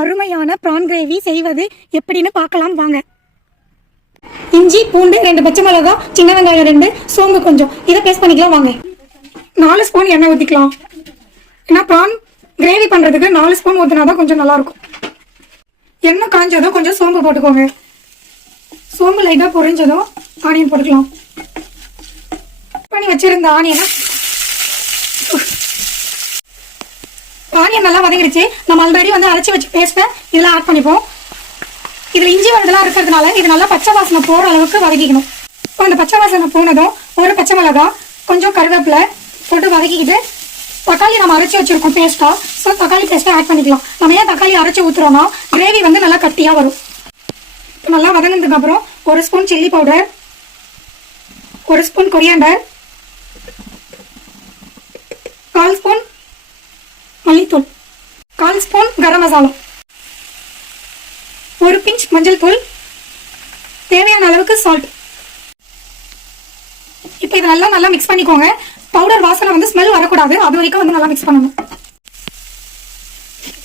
அருமையான பிரான் கிரேவி செய்வது எப்படின்னு பார்க்கலாம் வாங்க. இஞ்சி பூண்டு 2 பச்சை மிளகாய், சின்ன வெங்காயம் 2, சோம்பு கொஞ்சம், இதை பேஸ்ட் பண்ணிக்கலாம் வாங்க. 4 ஸ்பூன் எண்ணெய் ஊற்றிக்கலாம். ஏன்னா பிரான் கிரேவி பண்ணுறதுக்கு 4 ஸ்பூன் ஊற்றினாதான் கொஞ்சம் நல்லா இருக்கும். எண்ணெய் காஞ்சதும் கொஞ்சம் சோம்பு போட்டுக்கோங்க. சோம்பு லைட்டாக பொரிஞ்சதும் ஆனியன் போட்டுக்கலாம். பண்ணி வச்சிருந்த ஆனியன் நல்லா வதங்கிடுச்சு. நம்ம ஆல்ரெடி அரைச்சி வச்சு பேஸ்ட்டை இதில் ஆட் பண்ணிப்போம். இதில் இஞ்சி வரதெல்லாம் இருக்கிறதுனால இது நல்லா பச்சை வாசனை போகிற அளவுக்கு வதக்கிக்கணும். இப்போ அந்த பச்சை வாசனை போனதும் ஒரு பச்சை மிளகாய், கொஞ்சம் கருவேப்பிலை போட்டு வதக்கிக்கிட்டு தக்காளி நம்ம அரைச்சி வச்சிருக்கோம் பேஸ்ட்டா. ஸோ தக்காளி பேஸ்ட்டை ஆட் பண்ணிக்கலாம். நம்ம ஏன் தக்காளி அரைச்சி ஊற்றுறோம்னா கிரேவி நல்லா கட்டியாக வரும். நல்லா வதங்கினதுக்கு அப்புறம் 1 spoon chilli powder, 1 spoon coriander, 1/4 spoon மல்லித்தூள், 1/4 ஸ்பூன் கரம் மசாலா, 1 பிஞ்ச் மஞ்சள் தூள், தேவையான அளவுக்கு சால்ட். இப்போ இது நல்லா மிக்ஸ் பண்ணிக்கோங்க. பவுடர் வாசனை ஸ்மெல் வரக்கூடாது, அது வரைக்கும் நல்லா மிக்ஸ் பண்ணணும்.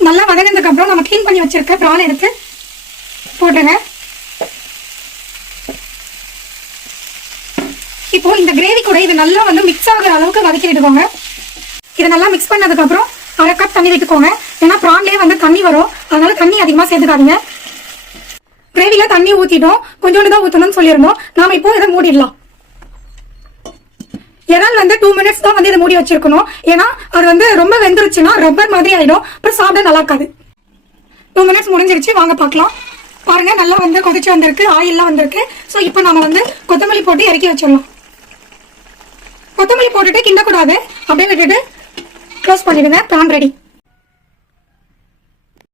நல்லா வதங்கினதுக்கு அப்புறம் நம்ம க்ளீன் பண்ணி வச்சிருக்க பிரான் எடுத்து போட்டுங்க. இப்போ இந்த கிரேவி கூட இது நல்லா மிக்ஸ் ஆகிற அளவுக்கு வதக்கி விட்டுக்கோங்க. இதை நல்லா மிக்ஸ் பண்ணதுக்கு அப்புறம் 1/2 கப் தண்ணி விட்டுக்கோங்க. ஏன்னா பிரான்லேயே தண்ணி வரும், அதனால தண்ணி அதிகமாக சேர்த்துக்காதீங்க. கிரேவில தண்ணி ஊற்றிட்டோம், கொஞ்சோண்டு தான் ஊற்றணும்னு சொல்லியிருந்தோம். நாம இப்போ இதை மூடிடலாம். இறால் 2 மினிட்ஸ் தான் இதை மூடி வச்சிருக்கணும். ஏன்னா அது ரொம்ப வெந்துருச்சுன்னா ரப்பர் மாதிரி ஆயிடும், அப்புறம் சாப்பிட நல்லா இருக்காது. 2 மினிட்ஸ் முடிஞ்சிருச்சு, வாங்க பார்க்கலாம். பாருங்க நல்லா கொதிச்சு வந்திருக்கு, ஆயில்லாம் வந்திருக்கு. ஸோ இப்போ நம்ம கொத்தமல்லி போட்டு இறக்கி வச்சிடலாம். கொத்தமல்லி போட்டுட்டு கிண்டக்கூடாது, அப்படியே விட்டுட்டு க்ளோஸ் பண்ணிடுங்க. பிரான் ரெடி.